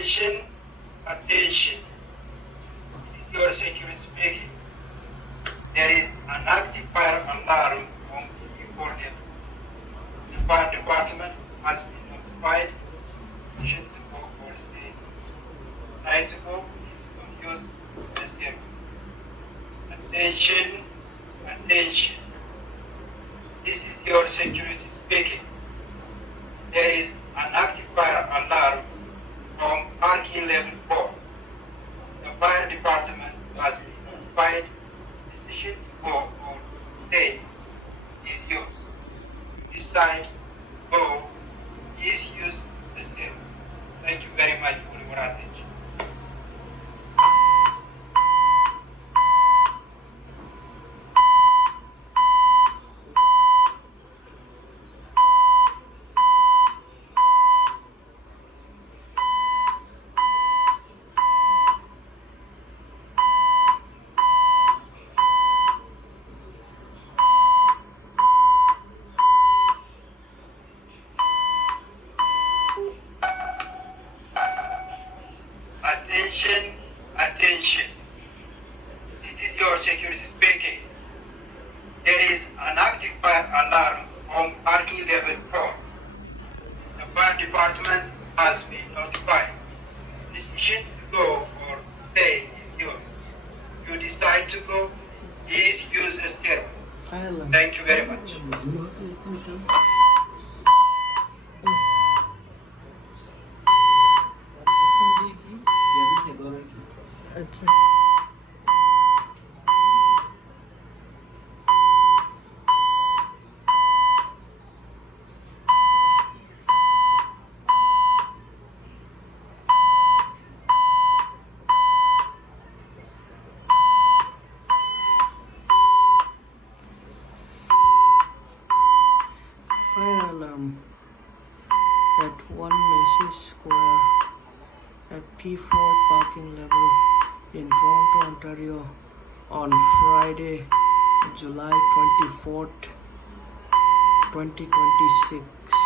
Attention, attention. This is your security speaking. There is an active fire alarm on the corner. The fire department has been notified. Should go or stay. Try to go, don't use the stairway. Attention, attention. This is your security speaking. There is an active fire alarm on parking level 4. The fire department has been notified. Decision to go or stay is yours. You decide to go, please use the stairway. Thank you very much for your attention. Attention, attention. This is your security speaking. There is an active fire alarm on parking level 4. The fire department has been notified. Decision to go or stay is yours. You decide to go, please use the stairway. Thank you very much. अच्छा fire alarm at 1 Massey Square at P4 parking level in Toronto, Ontario on Friday, July 24th, 2026.